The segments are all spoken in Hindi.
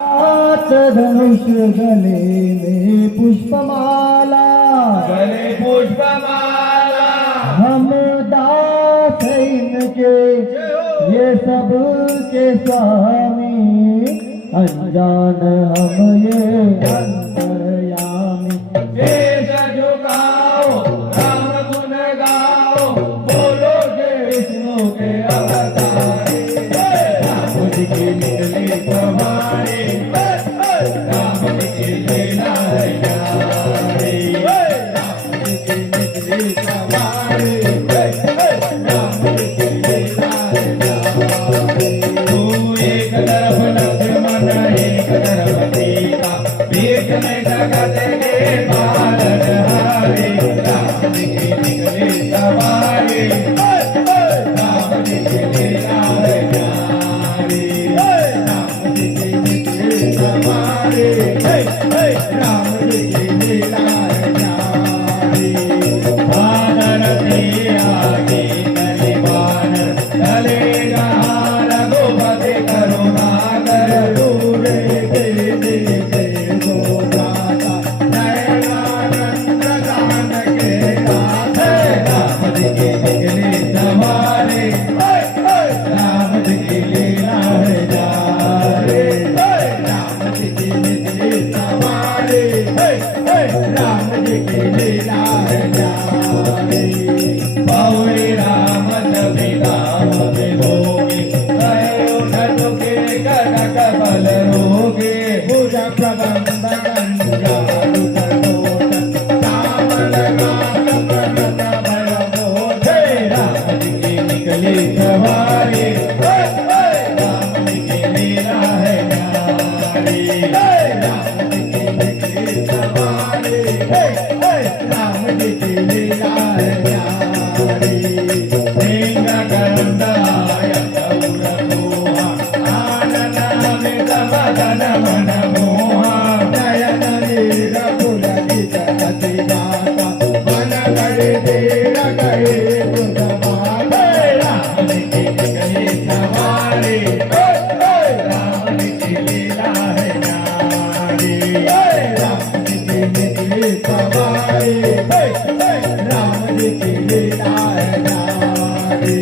हाथ धनुष गले में पुष्पमाला, गले पुष्पमाला। हम दास हैं इनके ये सब के स्वामी, अनजान हम ये अंतर्यामी। शीश झुकाओ राम गुण गाओ, बोलो जय विष्णु के अवतारे। राम जी की निकली सवारी, राम जी की लीला है न्यारी। राम जी की निकली सवारी, राम जी की लीला है न्यारी। तू एक तरफ लक्ष्मण एक तरफ सीता, बीच में जगत के पालन हारे। राम जी की निकली सवारी, राम जी की लीला है न्यारी। राम जी की निकली सवारी, राम जी की लीला है न्यारी। बानर से आगे चले बानर, चलेगा रघुपति करुणाकर। दूरे दे दे दो दाता, नयनानंद गान के गाथे। राम जी की निकली सवारी, राम जी की लीला है न्यारी। राम जी की निकली सवारी, राम जी की लीला है न्यारी। पौड़ी राम जपि राम विभोगे, कहे उठत के कनक बल रोगे। भुज प्रबंध गंजारु सतोष, राम लगा प्रणत भय बोधे। राम जी की निकली सवारी, राम जी की लीला है न्यारी। राम जी की निकली सवारी, राम जी की लीला है न्यारी। सिंह गंधाय गौर मोहा, आनन अमित मदन मन मोहा। नयन नीर पुलकित अति गाता, मन गढ़ देर गए बुध बाबे। राम जी की निकली सवारी, राम जी की लीला है न्यारी। राम जी की निकली सवारी, राम जी की लीला है न्यारी।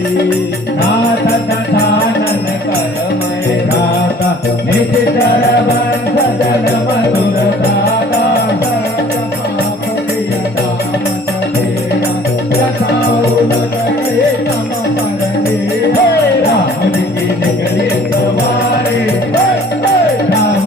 नाथ तथानन कर मैं राता, निज तरवन सजन